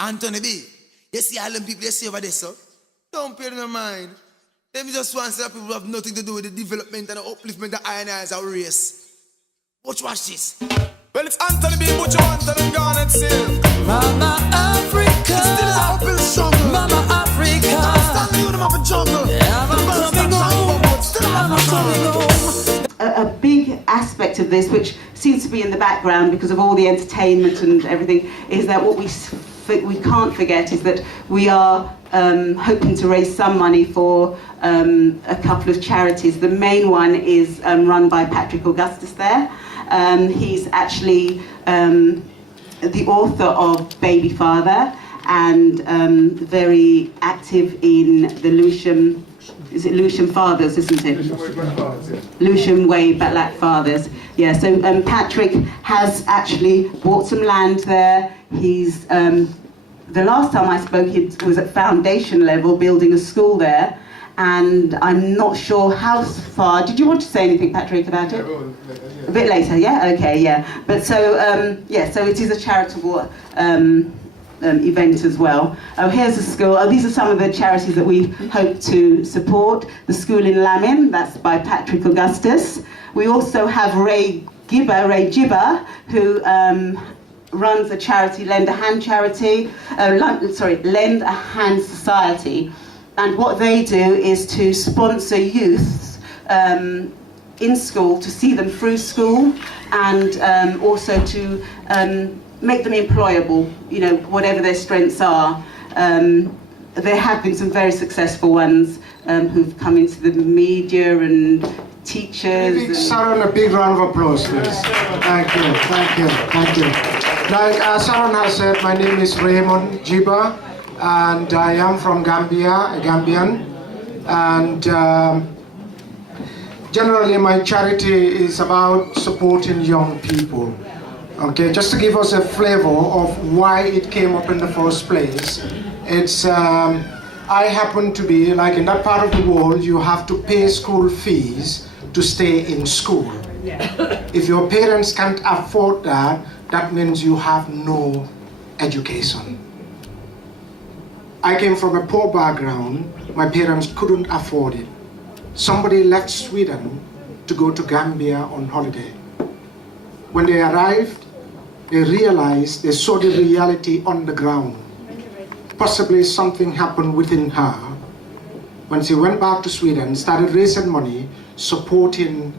Anthony B, you see all them people you see over there, so don't pay no mind. Them just want to say that people have nothing to do with the development and the upliftment of iron as a race. Watch this. Well, it's Anthony B, but you want them gone and safe. Mama Africa, Still how I feel struggle. Mama Africa, Stand the unit of a jungle. I'm coming home. A big aspect of this, which seems to be in the background because of all the entertainment and everything, is that what we can't forget is that we are hoping to raise some money for a couple of charities. The main one is run by Patrick Augustus there. He's actually the author of Baby Father and very active in the Lewisham, is it Lewisham Fathers, isn't it? Lewisham Way Black Fathers. Yeah, so Patrick has actually bought some land there. He's, the last time I spoke, he was at foundation level building a school there. And I'm not sure how far. Did you want to say anything, Patrick, about it? A bit later, yeah? Okay, yeah. But so, so it is a charitable event as well. Oh, here's a school. Oh, these are some of the charities that we hope to support. The school in Lamin, that's by Patrick Augustus. We also have Ray Gibber, who runs a charity, Lend a Hand charity, Lend a Hand Society. And what they do is to sponsor youth in school, to see them through school, and also to make them employable, you know, whatever their strengths are. There have been some very successful ones who've come into the media and teachers. Sharon, a big round of applause, please. Thank you, thank you, thank you. Like Sharon has said, my name is Raymond Jiba, and I am from Gambia, a Gambian. And generally my charity is about supporting young people. Okay, just to give us a flavor of why it came up in the first place. It's, I happen to be, like in that part of the world, you have to pay school fees to stay in school. Yeah. If your parents can't afford that, that means you have no education. I came from a poor background. My parents couldn't afford it. Somebody left Sweden to go to Gambia on holiday. When they arrived, they realized, they saw the reality on the ground. Possibly something happened within her. When she went back to Sweden, started raising money, supporting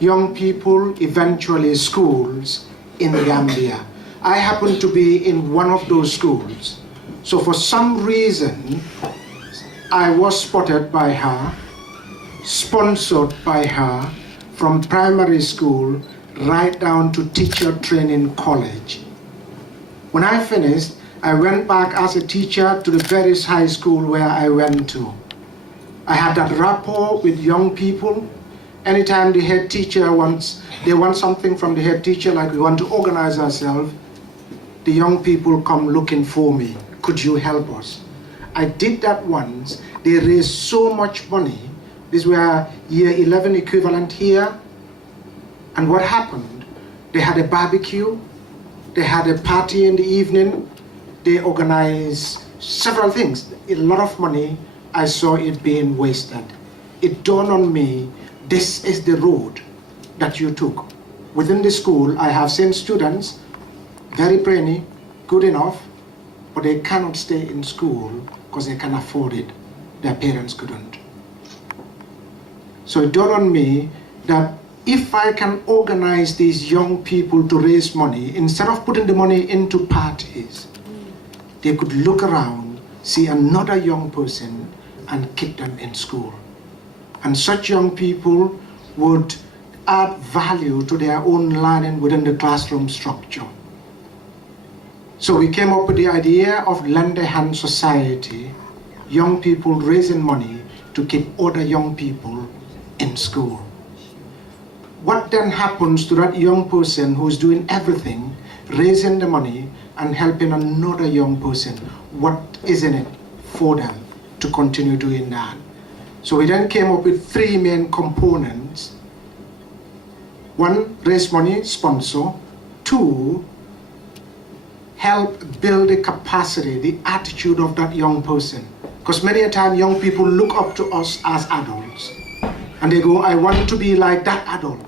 young people, eventually schools in Gambia. I happened to be in one of those schools. So for some reason, I was spotted by her, sponsored by her, from primary school right down to teacher training college. When I finished, I went back as a teacher to the various high school where I went to. I had that rapport with young people. Anytime the head teacher they want something from the head teacher, like we want to organize ourselves, the young people come looking for me. Could you help us? I did that once. They raised so much money. These were year 11 equivalent here. And what happened? They had a barbecue. They had a party in the evening. They organized several things. A lot of money. I saw it being wasted. It dawned on me, this is the road that you took. Within the school, I have seen students, very brainy, good enough, but they cannot stay in school because they can afford it. Their parents couldn't. So it dawned on me that if I can organize these young people to raise money, instead of putting the money into parties, they could look around, see another young person, and keep them in school. And such young people would add value to their own learning within the classroom structure. So we came up with the idea of Lend a Hand Society, young people raising money to keep other young people in school. What then happens to that young person who's doing everything, raising the money and helping another young person? What is in it for them to continue doing that? So we then came up with three main components. One, raise money, sponsor. Two, help build the capacity, the attitude of that young person. Because many a time young people look up to us as adults and they go, I want to be like that adult.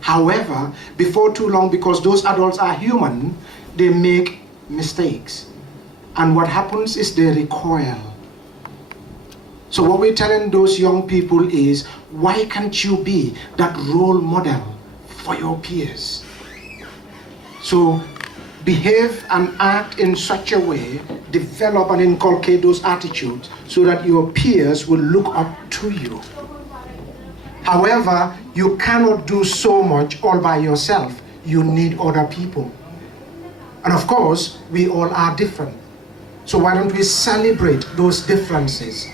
However, before too long, because those adults are human, they make mistakes. And what happens is they recoil. So what we're telling those young people is, why can't you be that role model for your peers? So behave and act in such a way, develop and inculcate those attitudes so that your peers will look up to you. However, you cannot do so much all by yourself. You need other people. And of course, we all are different. So why don't we celebrate those differences?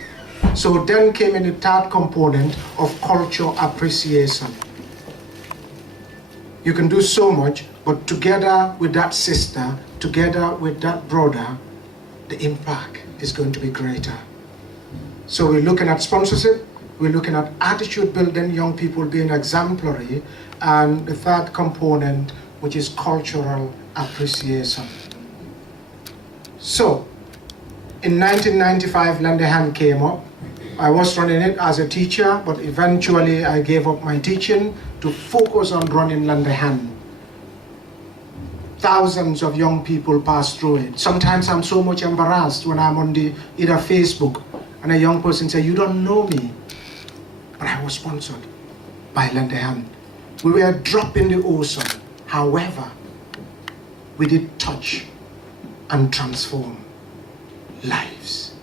So then came in the third component of cultural appreciation. You can do so much, but together with that sister, together with that brother, the impact is going to be greater. So we're looking at sponsorship, we're looking at attitude building, young people being exemplary, and the third component, which is cultural appreciation. So, in 1995, Lend a Hand came up. I was running it as a teacher, but eventually I gave up my teaching to focus on running Lend a Hand. Thousands of young people pass through it. Sometimes I'm so much embarrassed when I'm on either Facebook and a young person says, you don't know me, but I was sponsored by Lend a Hand. We were a drop in the ocean. However, we did touch and transform lives.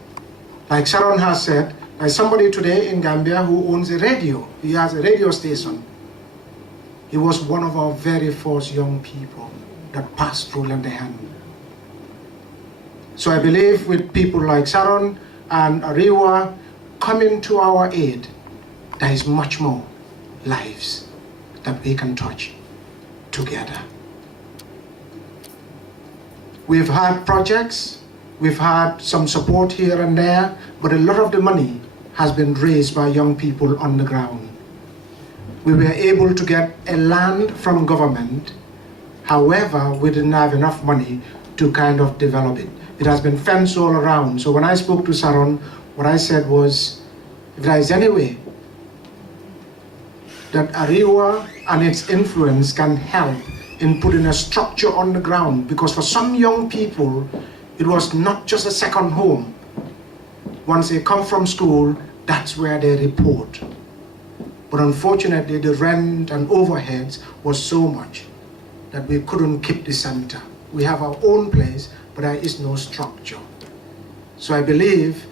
Like Sharon has said, there's somebody today in Gambia who owns a radio. He has a radio station. He was one of our very first young people that passed through Lend a Hand. So I believe with people like Sharon and Ariwa coming to our aid, there is much more lives that we can touch together. We've had projects, we've had some support here and there, but a lot of the money has been raised by young people on the ground. We were able to get a land from government. However, we didn't have enough money to kind of develop it. It has been fenced all around. So when I spoke to Sharon, what I said was, if there is any way that Ariwa and its influence can help in putting a structure on the ground, because for some young people, it was not just a second home. Once they come from school, that's where they report. But unfortunately, the rent and overheads was so much that we couldn't keep the center. We have our own place, but there is no structure. So I believe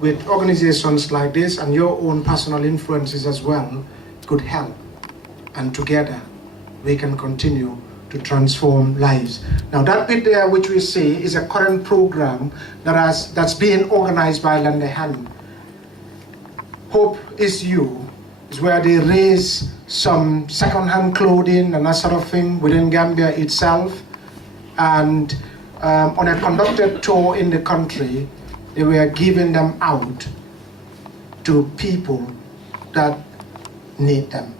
with organizations like this and your own personal influences as well could help. And together, we can continue to transform lives. Now that bit there which we see is a current program that's being organized by Lend a Hand. Hope is You is where they raise some second-hand clothing and that sort of thing within Gambia itself. And on a conducted tour in the country, they were giving them out to people that need them.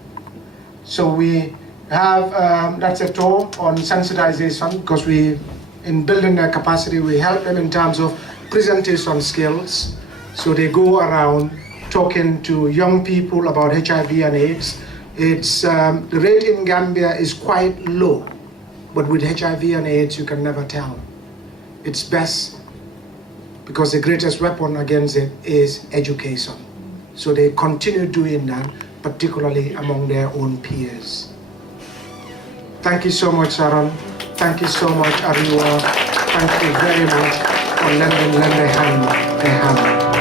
So we have, that's a tour on sensitization, because in building their capacity, we help them in terms of presentation skills. So they go around talking to young people about HIV and AIDS. It's, the rate in Gambia is quite low, but with HIV and AIDS, you can never tell. It's best, because the greatest weapon against it is education. So they continue doing that, particularly among their own peers. Thank you so much, Sharon. Thank you so much, Ariwa. Thank you very much for lending Lend a Hand a hand.